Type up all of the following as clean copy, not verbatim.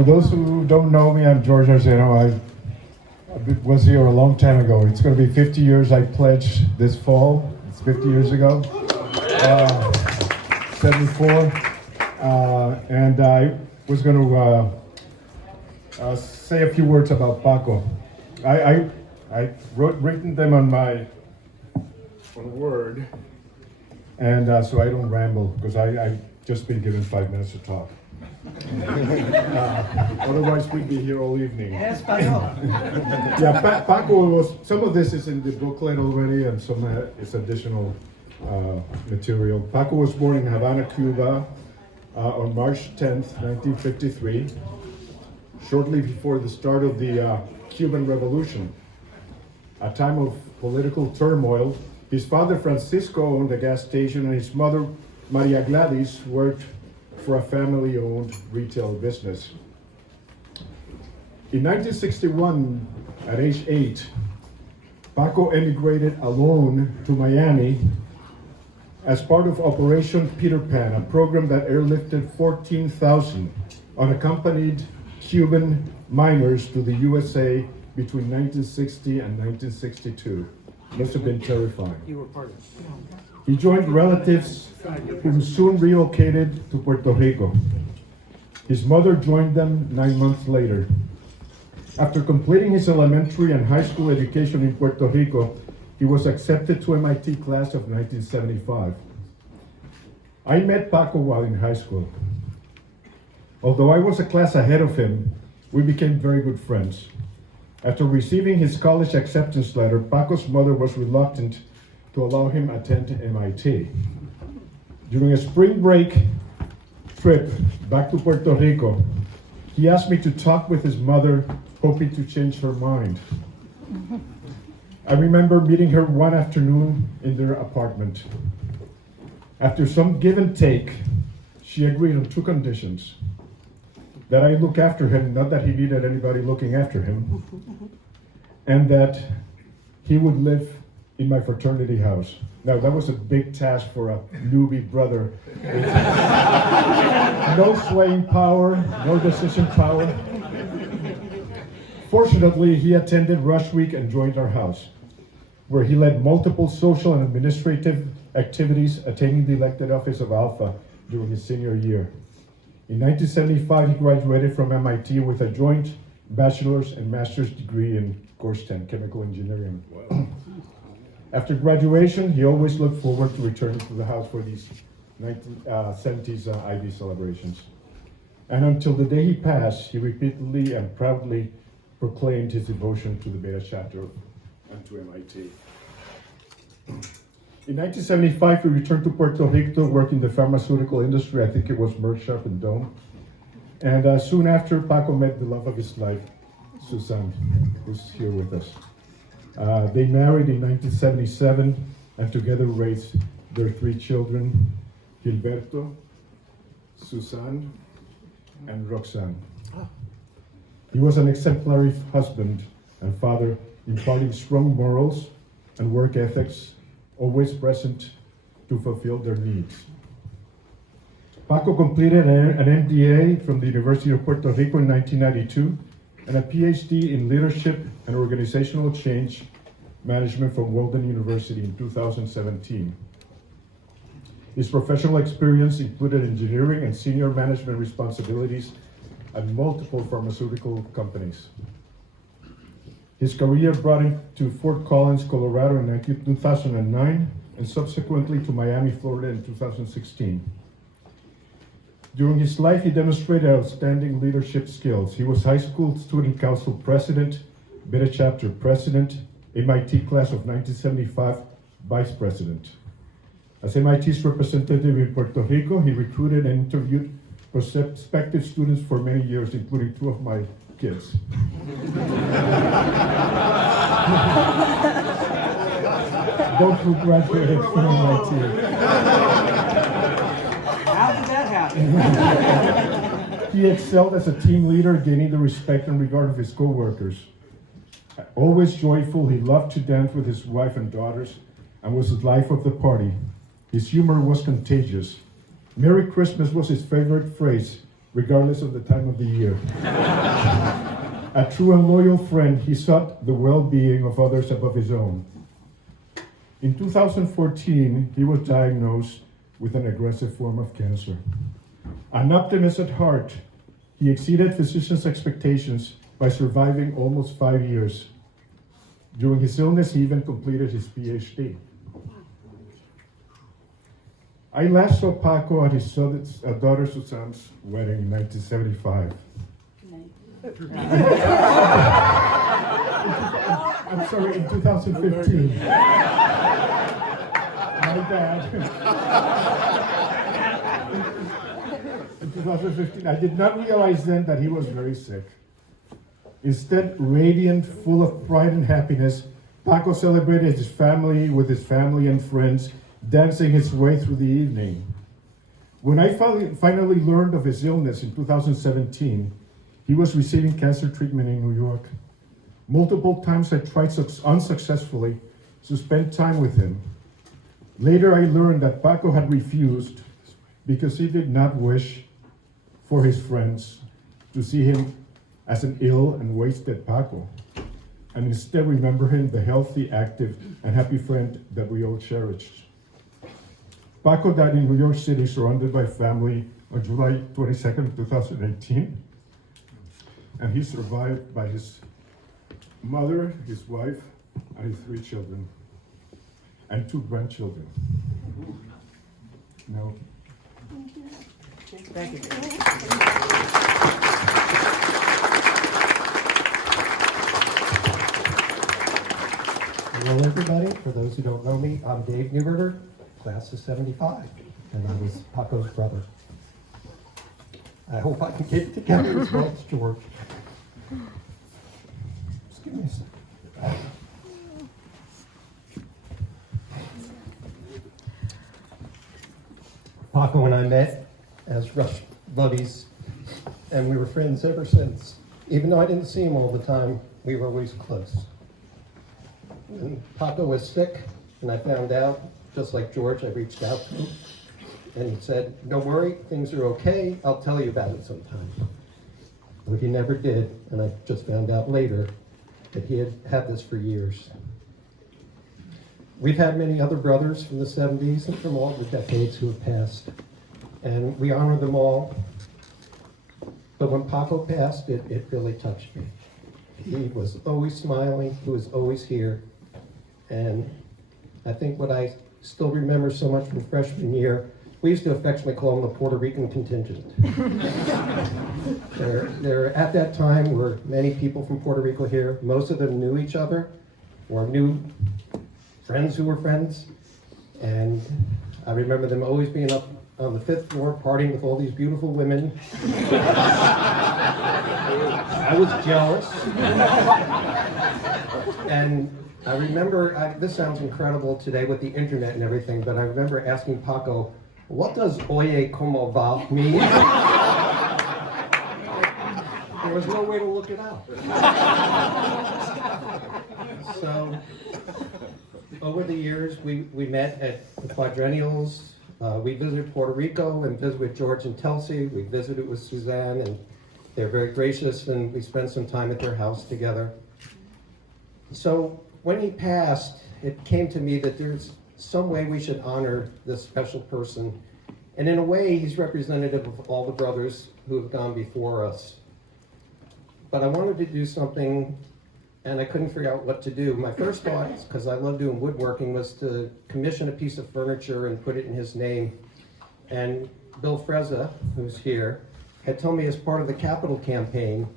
For those who don't know me, I'm George Arzeno. I was here a long time ago. It's going to be 50 years. I pledged this fall. It's 50 years ago. 74. And I was going to say a few words about Paco. I written them on Word, and so I don't ramble, because I just been given 5 minutes to talk. Otherwise, we'd be here all evening. Yes, Paco. Yeah, Paco was. Some of this is in the booklet already, and some is additional material. Paco was born in Havana, Cuba, on March 10th, 1953, shortly before the start of the Cuban Revolution. A time of political turmoil. His father, Francisco, owned a gas station, and his mother, Maria Gladys, worked for a family-owned retail business. In 1961, at age 8, Paco emigrated alone to Miami as part of Operation Peter Pan, a program that airlifted 14,000 unaccompanied Cuban minors to the USA between 1960 and 1962. Must have been terrifying. You were part of it. He joined relatives who soon relocated to Puerto Rico. His mother joined them 9 months later. After completing his elementary and high school education in Puerto Rico, he was accepted to MIT class of 1975. I met Paco while in high school. Although I was a class ahead of him, we became very good friends. After receiving his college acceptance letter, Paco's mother was reluctant to allow him to attend MIT. During a spring break trip back to Puerto Rico, he asked me to talk with his mother, hoping to change her mind. I remember meeting her one afternoon in their apartment. After some give and take, she agreed on 2 conditions. That I look after him, not that he needed anybody looking after him, and that he would live in my fraternity house. Now, that was a big task for a newbie brother. No swaying power, no decision power. Fortunately, he attended Rush Week and joined our house, where he led multiple social and administrative activities, attaining the elected office of Alpha during his senior year. In 1975, he graduated from MIT with a joint bachelor's and master's degree in course 10, chemical engineering. Wow. After graduation, he always looked forward to returning to the house for these 1970s Ivy celebrations. And until the day he passed, he repeatedly and proudly proclaimed his devotion to the Beta chapter and to MIT. In 1975, he returned to Puerto Rico to work in the pharmaceutical industry. I think it was Merck, Sharp and Dohme. And soon after, Paco met the love of his life, Susan, who's here with us. They married in 1977 and together raised their 3 children, Gilberto, Susan, and Roxanne. He was an exemplary husband and father, imparting strong morals and work ethics, always present to fulfill their needs. Paco completed an MDA from the University of Puerto Rico in 1992 and a PhD in leadership and organizational change management from Walden University in 2017. His professional experience included engineering and senior management responsibilities at multiple pharmaceutical companies. His career brought him to Fort Collins, Colorado in 2009, and subsequently to Miami, Florida in 2016. During his life, he demonstrated outstanding leadership skills. He was high school student council president, Beta chapter president, MIT class of 1975 vice president. As MIT's representative in Puerto Rico, he recruited and interviewed prospective students for many years, including 2 of my kids. Both who graduated from MIT. How did that happen? He excelled as a team leader, gaining the respect and regard of his co-workers. Always joyful, he loved to dance with his wife and daughters and was the life of the party. His humor was contagious. Merry Christmas was his favorite phrase, regardless of the time of the year. A true and loyal friend, he sought the well-being of others above his own. In 2014, he was diagnosed with an aggressive form of cancer. An optimist at heart, he exceeded physicians' expectations by surviving almost 5 years. During his illness, he even completed his PhD. I last saw Paco at his daughter Susan's wedding in 1975. I'm sorry, in 2015. My bad. In 2015, I did not realize then that he was very sick. Instead, radiant, full of pride and happiness, Paco celebrated his family with his family and friends, dancing his way through the evening. When I finally learned of his illness in 2017, he was receiving cancer treatment in New York. Multiple times I tried unsuccessfully to spend time with him. Later I learned that Paco had refused because he did not wish for his friends to see him as an ill and wasted Paco, and instead remember him the healthy, active, and happy friend that we all cherished. Paco died in New York City surrounded by family on July 22nd, 2018, and he's survived by his mother, his wife, and his 3 children, and 2 grandchildren. No. Thank you. Hello, everybody. For those who don't know me, I'm Dave Newberger, class of 75, and I was Paco's brother. I hope I can get it together as well as George. Just give me a second. Paco and I met as rush buddies, and we were friends ever since. Even though I didn't see him all the time, we were always close. When Paco was sick, and I found out, just like George, I reached out to him, and he said, "Don't worry, things are okay, I'll tell you about it sometime." But he never did, and I just found out later that he had had this for years. We've had many other brothers from the 70s and from all the decades who have passed, and we honor them all. But when Paco passed, it really touched me. He was always smiling, he was always here, and I think what I still remember so much from freshman year, we used to affectionately call him the Puerto Rican contingent. There at that time were many people from Puerto Rico here. Most of them knew each other or knew friends who were friends. And I remember them always being up on the 5th floor partying with all these beautiful women. I was jealous. And I remember, this sounds incredible today with the internet and everything, but I remember asking Paco, "What does oye como va mean?" There was no way to look it up. So, over the years, we met at the quadrennials. We visited Puerto Rico and visited with George and Telsey. We visited with Suzanne, and they're very gracious, and we spent some time at their house together. So, when he passed, it came to me that there's some way we should honor this special person. And in a way, he's representative of all the brothers who have gone before us. But I wanted to do something, and I couldn't figure out what to do. My first thought, because I love doing woodworking, was to commission a piece of furniture and put it in his name. And Bill Frezza, who's here, had told me as part of the Capitol campaign,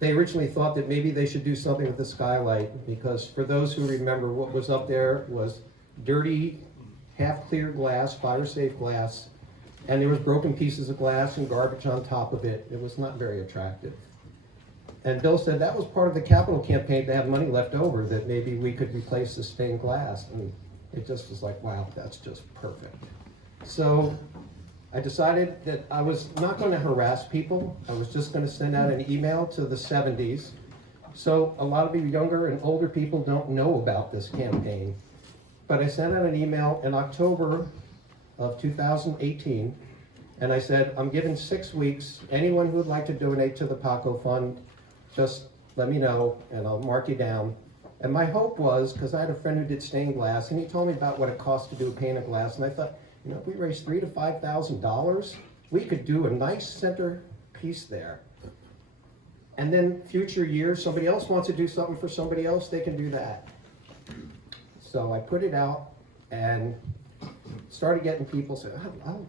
they originally thought that maybe they should do something with the skylight, because for those who remember, what was up there was dirty, half-clear glass, fire-safe glass, and there was broken pieces of glass and garbage on top of it. It was not very attractive. And Bill said that was part of the Capitol campaign to have money left over, that maybe we could replace the stained glass. And it just was like, wow, that's just perfect. So I decided that I was not going to harass people. I was just going to send out an email to the 70s. So a lot of you younger and older people don't know about this campaign. But I sent out an email in October of 2018, And I said, I'm giving 6 weeks. Anyone who would like to donate to the Paco Fund, just let me know and I'll mark you down. And my hope was, because I had a friend who did stained glass, and he told me about what it costs to do a pane of glass, and I thought, you know, if we raised $3,000 to $5,000, we could do a nice center piece there. And then future years, somebody else wants to do something for somebody else, they can do that. So I put it out and started getting people say,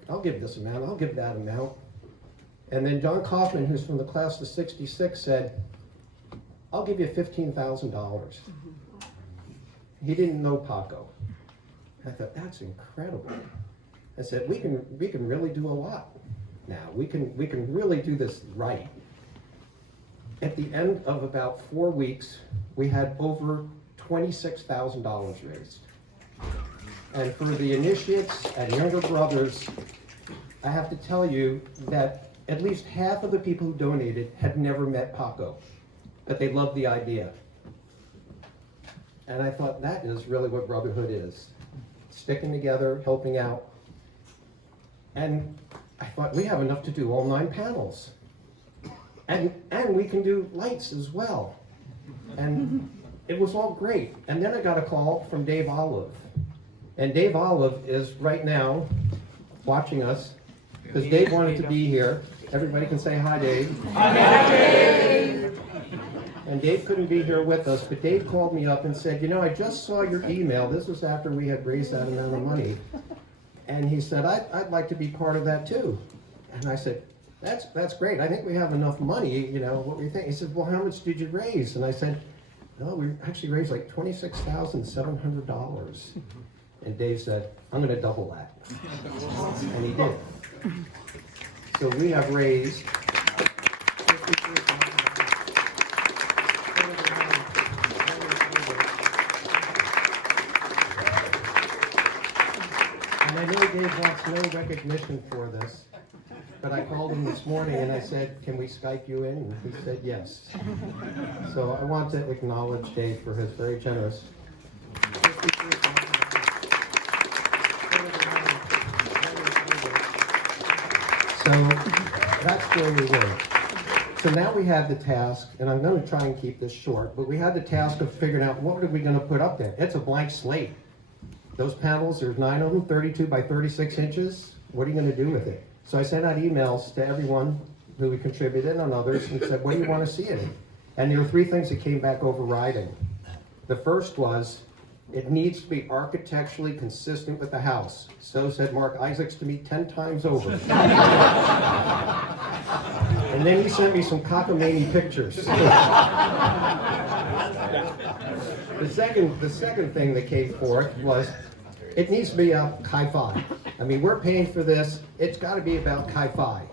I'll give this amount, I'll give that amount. And then Don Kaufman, who's from the class of '66, said, I'll give you $15,000. He didn't know Paco. I thought, that's incredible. I said, we can really do a lot now. We can really do this right. At the end of about 4 weeks, we had over $26,000 raised. And for the initiates and younger brothers, I have to tell you that at least half of the people who donated had never met Paco, but they loved the idea. And I thought, that is really what brotherhood is. Sticking together, helping out. And I thought, we have enough to do all 9 panels. And we can do lights as well. And it was all great. And then I got a call from Dave Olive. And Dave Olive is right now watching us, because Dave wanted to be here. Everybody can say hi, Dave. Hi, Dave. And Dave couldn't be here with us, but Dave called me up and said, you know, I just saw your email. This was after we had raised that amount of money. And he said, I'd like to be part of that too. And I said, that's great. I think we have enough money, you know, what do you think? He said, well, how much did you raise? And I said, no, we actually raised like $26,700. And Dave said, I'm going to double that. And he did. So we have raised and I know Dave wants no recognition for this, but I called him this morning and I said, can we Skype you in? And he said yes. So I want to acknowledge Dave for his very generous. So that's where we were. So now we had the task, and I'm going to try and keep this short, but we had the task of figuring out what are we going to put up there. It's a blank slate. Those panels, there's 9 of them, 32 by 36 inches. What are you going to do with it? So I sent out emails to everyone who contributed and others and said, what do you want to see in it? And there were 3 things that came back overriding. The first was, it needs to be architecturally consistent with the house. So said Mark Isaacs to me 10 times over. And then he sent me some cockamamie pictures. The second thing that came forth was, it needs to be a Chi-Fi. I mean, we're paying for this. It's got to be about Chi-Fi. I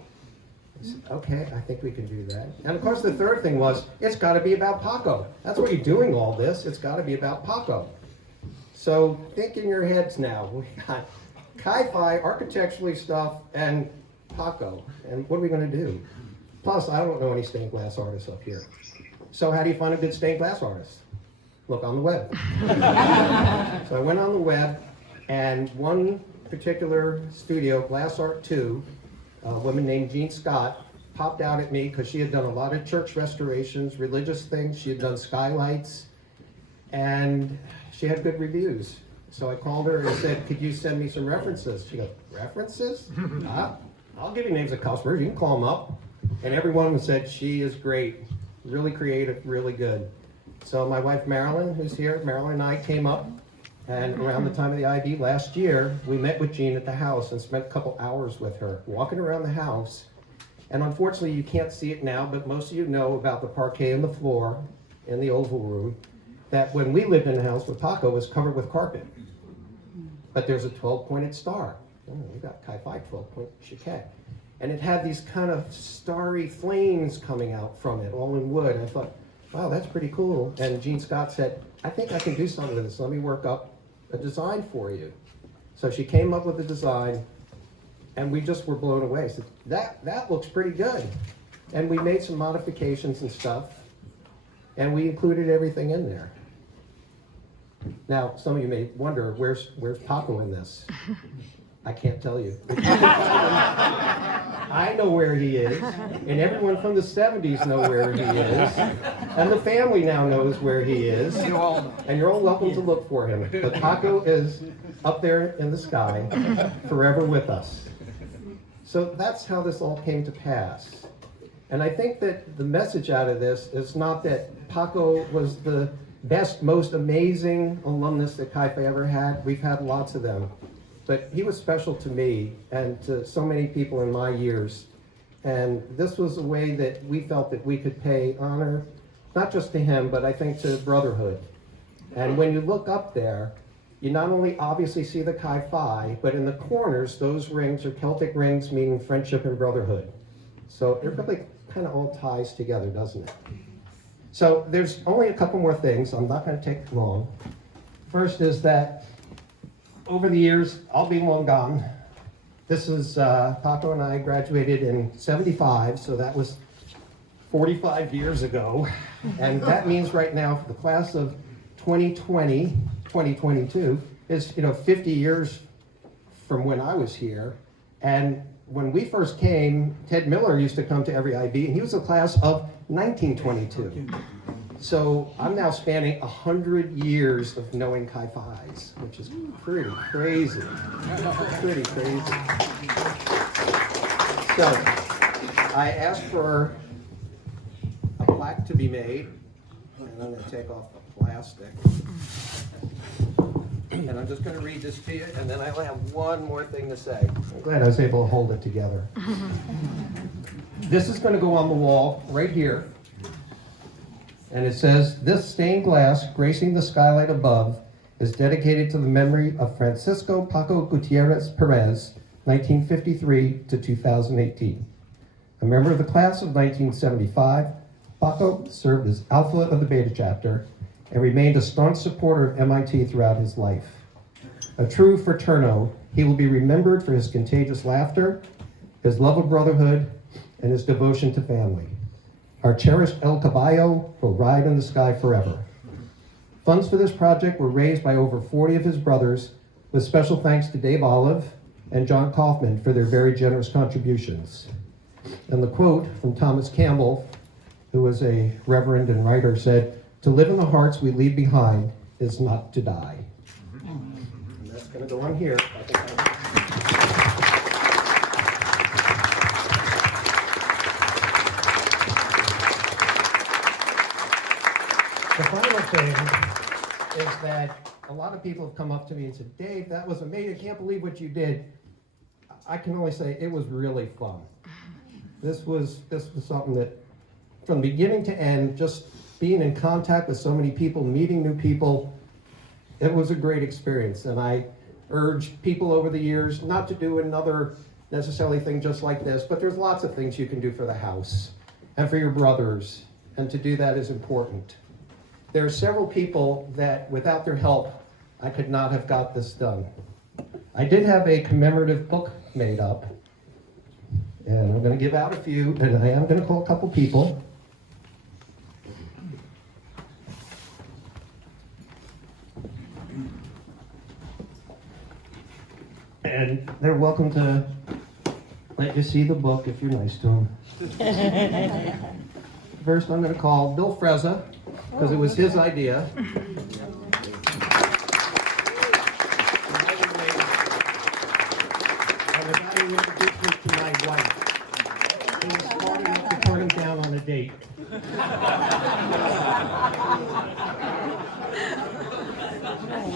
said, okay, I think we can do that. And of course, the third thing was, it's got to be about Paco. That's why you're doing all this. It's got to be about Paco. So think in your heads now. We got Chi-Fi, architecturally stuff, and Paco. And what are we going to do? Plus, I don't know any stained glass artists up here. So how do you find a good stained glass artist? Look on the web. So I went on the web, and one particular studio, Glass Art 2, a woman named Jean Scott, popped out at me because she had done a lot of church restorations, religious things. She had done skylights, and she had good reviews. So I called her and said, could you send me some references? She goes, references? I'll give you names of customers. You can call them up. And everyone said, she is great, really creative, really good. So my wife Marilyn, who's here, Marilyn and I came up, and around the time of the ID last year, we met with Jean at the house and spent a couple hours with her, walking around the house. And unfortunately, you can't see it now, but most of you know about the parquet in the floor in the oval room, that when we lived in the house with Paco, was covered with carpet. But there's a 12-pointed star. Oh, we got Chi-Fi 12-point chiquette. And it had these kind of starry flames coming out from it, all in wood. I thought, wow, that's pretty cool. And Jean Scott said, I think I can do something with this. Let me work up a design for you. So she came up with a design, and we just were blown away. So that looks pretty good. And we made some modifications and stuff, and we included everything in there. Now, some of you may wonder, where's Paco in this? I can't tell you. I know where he is, and everyone from the 70s know where he is, and the family now knows where he is, and you're all welcome to look for him. But Paco is up there in the sky, forever with us. So that's how this all came to pass. And I think that the message out of this is not that Paco was the best, most amazing alumnus that Chi Phi ever had. We've had lots of them. But he was special to me and to so many people in my years. And this was a way that we felt that we could pay honor, not just to him, but I think to brotherhood. And when you look up there, you not only obviously see the Chi Phi, but in the corners, those rings are Celtic rings, meaning friendship and brotherhood. So it really kind of all ties together, doesn't it? So there's only a couple more things. I'm not going to take long. First is that over the years, I'll be long gone. This is, Paco and I graduated in 75, so that was 45 years ago. And that means right now, for the class of 2020, 2022, is 50 years from when I was here. And when we first came, Ted Miller used to come to every IB, and he was a class of 1922. So I'm now spanning 100 years of knowing Chi Phi's, which is pretty crazy. Pretty crazy. So I asked for a plaque to be made, and I'm going to take off the plastic. And I'm just going to read this to you, and then I have one more thing to say. I'm glad I was able to hold it together. This is going to go on the wall right here. And it says, "This stained glass gracing the skylight above is dedicated to the memory of Francisco Paco Gutierrez Perez, 1953 to 2018. A member of the class of 1975, Paco served as alpha of the Beta chapter and remained a staunch supporter of MIT throughout his life. A true fraterno, he will be remembered for his contagious laughter, his love of brotherhood, and his devotion to family. Our cherished El Caballo will ride in the sky forever." Funds for this project were raised by over 40 of his brothers, with special thanks to Dave Olive and John Kaufman for their very generous contributions. And the quote from Thomas Campbell, who was a reverend and writer, said, "To live in the hearts we leave behind is not to die." And that's going to go on here. The final thing is that a lot of people have come up to me and said, "Dave, that was amazing. I can't believe what you did." I can only say it was really fun. This was something that, from beginning to end, just being in contact with so many people, meeting new people, it was a great experience. And I urge people over the years not to do another necessarily thing just like this, but there's lots of things you can do for the house and for your brothers, and to do that is important. There are several people that, without their help, I could not have got this done. I did have a commemorative book made up, and I'm going to give out a few, and I am going to call a couple people. And they're welcome to let you see the book if you're nice to them. First, I'm going to call Bill Frezza, because it was his idea. And the guy who introduced me to my wife. He was smart enough to turn him down on a date.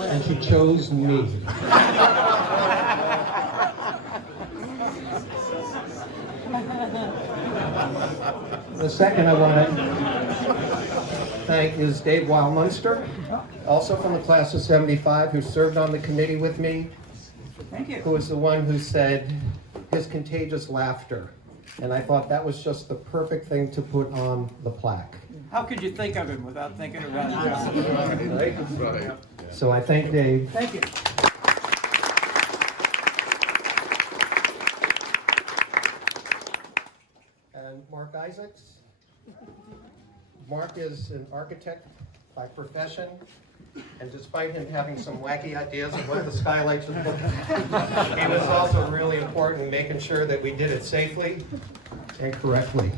And she chose me. The second I want to thank is Dave Weil-Munster, also from the class of 75, who served on the committee with me. Thank you. Who was the one who said his contagious laughter. And I thought that was just the perfect thing to put on the plaque. How could you think of him without thinking about it? Right? So I thank Dave. Thank you. And Mark Isaacs. Mark is an architect by profession, And despite him having some wacky ideas of what the skylights would look like, he was also really important in making sure that we did it safely and correctly.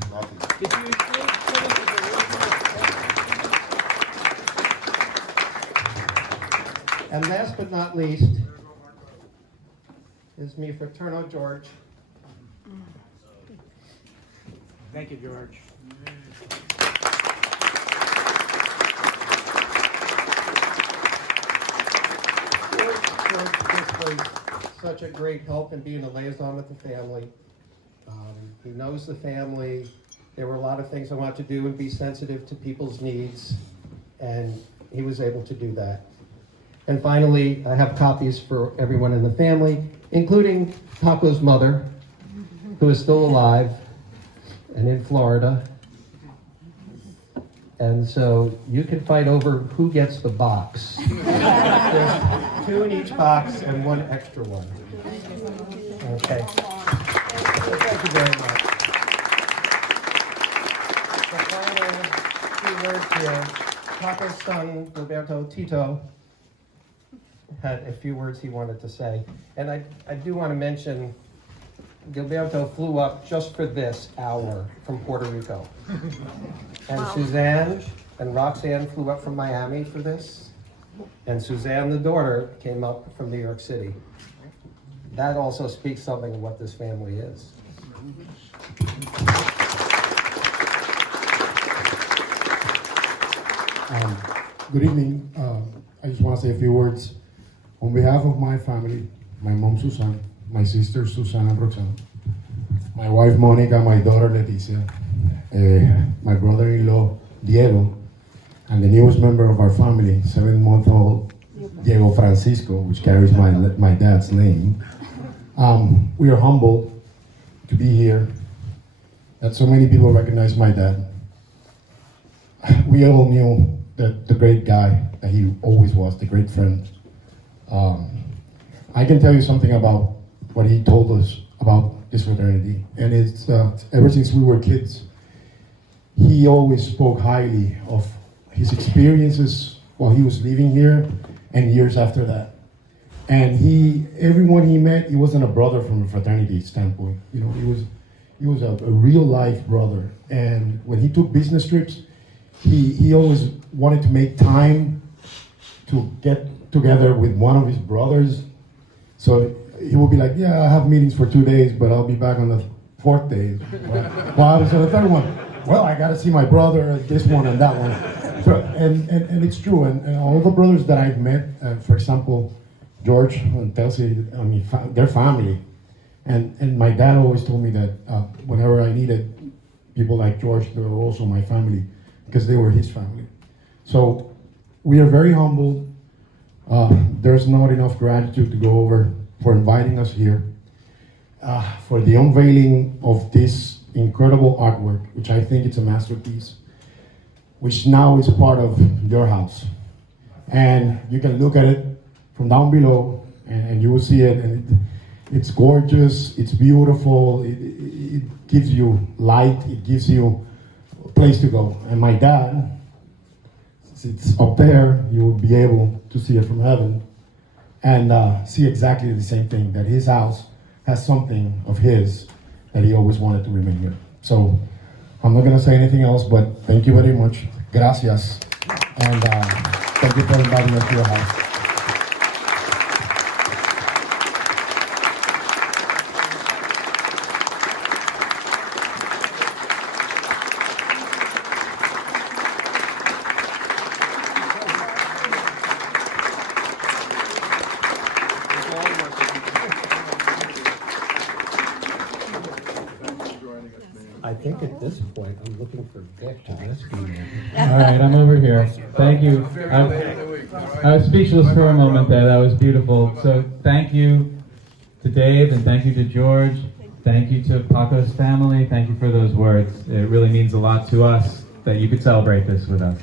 And last but not least is mi fraterno George. Thank you, George. George just was such a great help in being a liaison with the family. He knows the family. There were a lot of things I wanted to do and be sensitive to people's needs, and he was able to do that. And finally, I have copies for everyone in the family, including Paco's mother, who is still alive and in Florida. And so you can fight over who gets the box. There's 2 in each box and 1 extra one. Okay. Thank you very much. The final few words here. Paco's son, Roberto Tito, had a few words he wanted to say. And I do want to mention, Gilberto flew up just for this hour from Puerto Rico. And wow. Suzanne and Roxanne flew up from Miami for this. And Suzanne, the daughter, came up from New York City. That also speaks something of what this family is. Good evening. I just want to say a few words. On behalf of my family, my mom Susan, my sisters Susan and Roxanne, my wife Monica, my daughter Leticia, my brother-in-law Diego, and the newest member of our family, 7-month-old Diego Francisco, which carries my dad's name. We are humbled to be here, that so many people recognize my dad. We all knew that the great guy that he always was, the great friend. I can tell you something about what he told us about this fraternity, and it's ever since we were kids, he always spoke highly of his experiences while he was living here and years after that. And everyone he met, he wasn't a brother from a fraternity standpoint. You know, he was a real life brother. And when he took business trips, he always wanted to make time to get together with one of his brothers. So he would be like, yeah, I have meetings for 2 days, but I'll be back on the 4th day. Well, so the 3rd one, well, I got to see my brother, this one and that one. So, and it's true, and all the brothers that I've met, for example, George and Kelsey, I mean, their family. And my dad always told me that whenever I needed people like George, they were also my family, because they were his family. So we are very humbled. There's not enough gratitude to go over for inviting us here, for the unveiling of this incredible artwork, which I think it's a masterpiece, which now is part of your house. And you can look at it from down below, and you will see it, and it's gorgeous, it's beautiful, it gives you light, it gives you a place to go. And my dad, it's up there, you will be able to see it from heaven and see exactly the same thing, that his house has something of his that he always wanted to remain here. So I'm not gonna say anything else, but thank you very much. Gracias. And thank you for inviting us to your house. I think at this point, I'm looking for Vic to rescue me. All right, I'm over here. Thank you. I was speechless for a moment there. That was beautiful. So thank you to Dave, and thank you to George. Thank you to Paco's family. Thank you for those words. It really means a lot to us that you could celebrate this with us.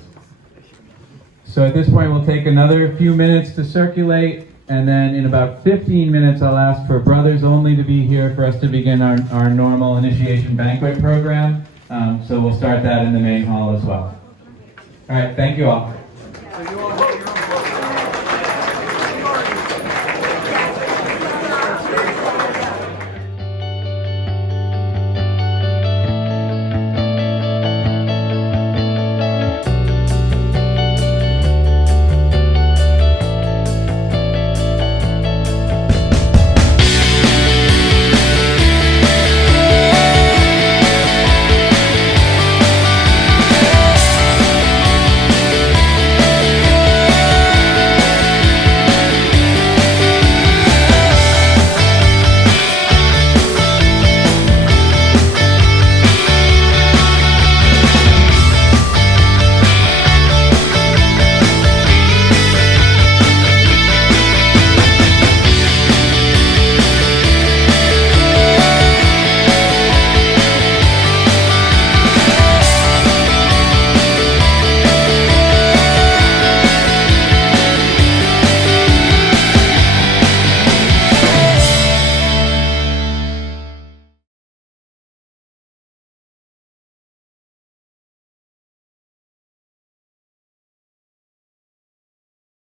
So at this point, we'll take another few minutes to circulate, and then in about 15 minutes, I'll ask for brothers only to be here for us to begin our normal initiation banquet program. So we'll start that in the main hall as well. All right, thank you all.